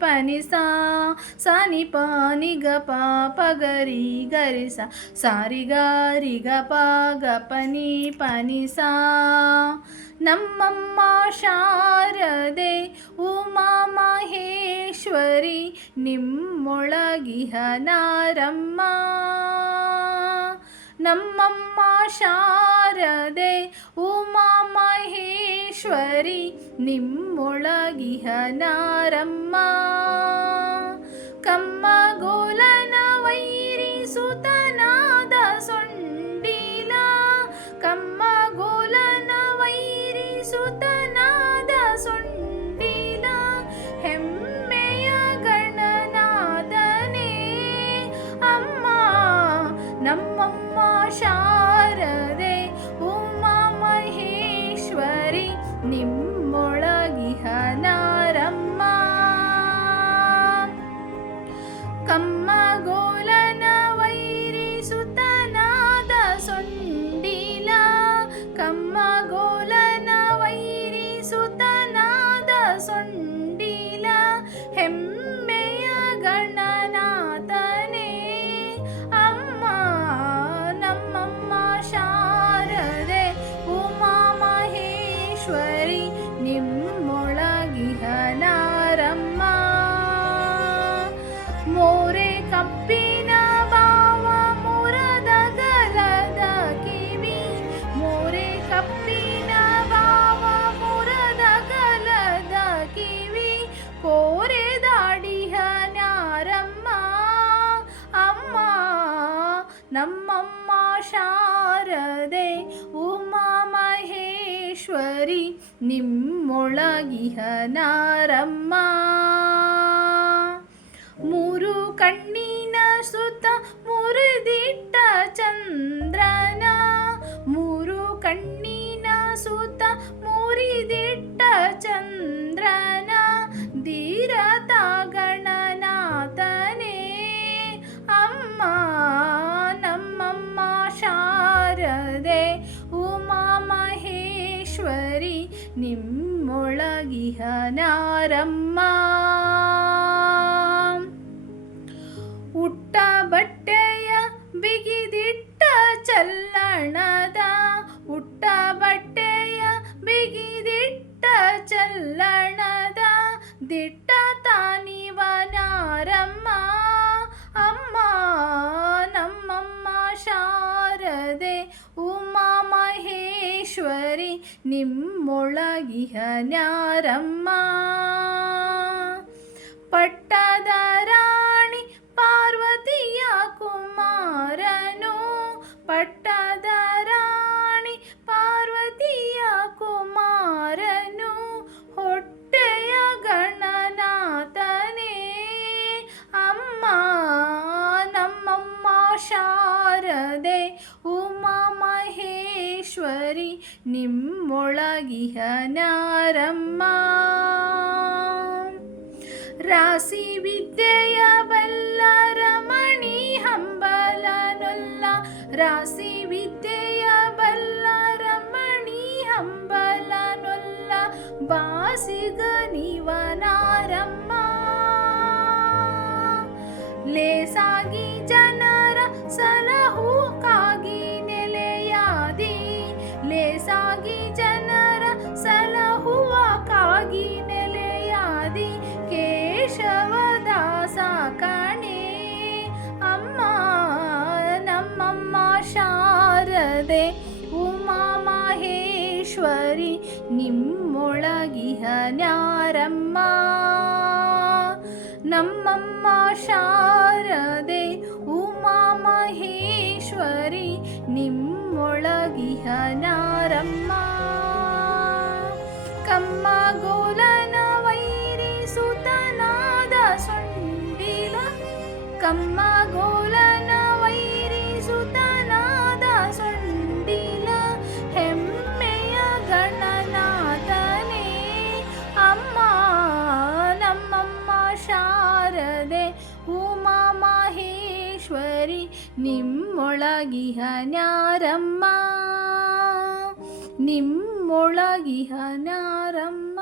ಪನಿ ಸಾ ಸಾನಿ ಪಾನಿ ಗ ಪಾ ಪಗರಿ ಗರಿ ಸಾ ಸಾರಿಗಾರಿಗ ಪಾಗ ಪನಿ ಪನಿ ಸಾ ನಮ್ಮಮ್ಮ ಶಾರದೆ ಉಮಾ ಮಹೇಶ್ವರಿ ನಿಮ್ಮೊಳಗಿಹ ನಾರಮ್ಮ ನಮ್ಮಮ್ಮ ಶಾರದೆ ಉಮಾ ಮಹೇಶ್ವರಿ ನಿಮ್ಮೊಳಗಿಹ ನಾರಮ್ಮ. ಕಮ್ಮಗೋಲನ ವೈರಿ ಕಪ್ಪಿನ ಬಾವ ಮುರದ ಗಲದ ಕಿವಿ. ಮೋರೆ ಕಪ್ಪಿನ ಬಾವ ಮುರದ ಗಲದ ಕಿವಿ. ಕೋರೆ ದಾಡಿಹ ನ್ಯಾರಮ್ಮ, ಅಮ್ಮ, ನಮ್ಮಮ್ಮ ಶಾರದೆ, ಉಮಾ ಮಹೇಶ್ವರಿ, ನಿಮ್ಮೊಳಗಿಹ ನಾರಮ್ಮ. ಕಣ್ಣಿನ ಸುತ್ತ ಮುರಿದಿಟ್ಟ ಚಂದ್ರನ ಧೀರತ ಗಣನಾಥನೇ ಅಮ್ಮ, ನಮ್ಮಮ್ಮ ಶಾರದೆ, ಉಮಾ ಮಹೇಶ್ವರಿ, ನಿಮ್ಮೊಳಗಿಹನಾರಮ್ಮ. ಉಟ್ಟ ಬಟ್ಟೆಯ ಬಿಗಿದಿಟ್ಟ ಚಲ್ಲಣದ ನಿಮ್ಮೊಳಗಿಹ ನ್ಯಾರಮ್ಮ. ಪಟ್ಟದ ನಿಮ್ಮೊಳಗಿಹ ನಾರಮ್ಮ. ರಾಸಿ ವಿದ್ಯೆಯ ಬಲ್ಲ ರಮಣಿ ಹಂಬಲನೊಲ್ಲ. ರಾಸಿ ವಿದ್ಯೆಯ ಬಲ್ಲ ರಮಣಿ ಹಂಬಲನೊಲ್ಲ. ಬಾಸಿಗ ನಿವನಾರಮ್ಮ ಮಹೇಶ್ವರಿ ನಿಮ್ಮೊಳಗಿಹ ನ್ಯಾರಮ್ಮ. ನಮ್ಮಮ್ಮ ಶಾರದೆ ಉಮಾ ಮಹೇಶ್ವರಿ, ನಿಮ್ಮೊಳಗಿಹ ಕಮ್ಮ ಗೋಲನ ವೈರಿ ಸುತನಾದ ಸೊಂಡಿಲ ಕಮ್ಮಗೋಲನ ವೈರಿ ಮಹೇಶ್ವರಿ ನಿಮ್ಮೊಳಗಿಹ ನ್ಯಾರಮ್ಮ. ನಿಮ್ಮೊಳಗಿಹ ನ್ಯಾರಮ್ಮ.